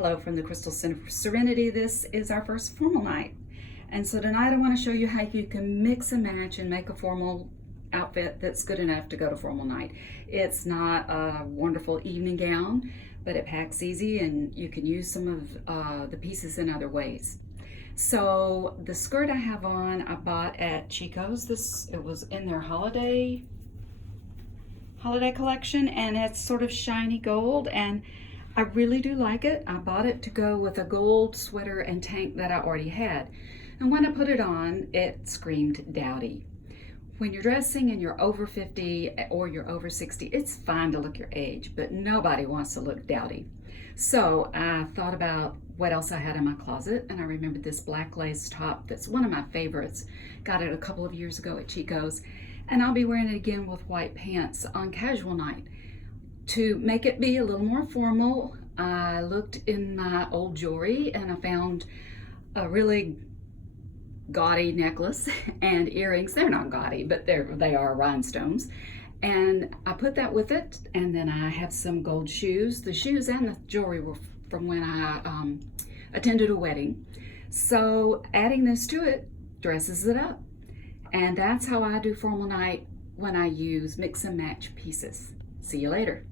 Hello from the Crystal Center for Serenity. This is our first formal night. And so tonight I want to show you how you can mix and match and make a formal outfit that's good enough to go to formal night. It's not a wonderful evening gown, but it packs easy and you can use some of the pieces in other ways. So the skirt I have on, I bought at Chico's. It was in their holiday collection, and it's sort of shiny gold, and I really do like it. I bought it to go with a gold sweater and tank that I already had. And when I put it on, it screamed dowdy. When you're dressing and you're over 50 or you're over 60, it's fine to look your age, but nobody wants to look dowdy. So I thought about what else I had in my closet, and I remembered this black lace top that's one of my favorites. Got it a couple of years ago at Chico's, and I'll be wearing it again with white pants on casual night. To make it be a little more formal, I looked in my old jewelry and I found a really gaudy necklace and earrings. They're not gaudy, but they are rhinestones. And I put that with it, and then I have some gold shoes. The shoes and the jewelry were from when I attended a wedding. So adding this to it dresses it up. And that's how I do formal night when I use mix and match pieces. See you later.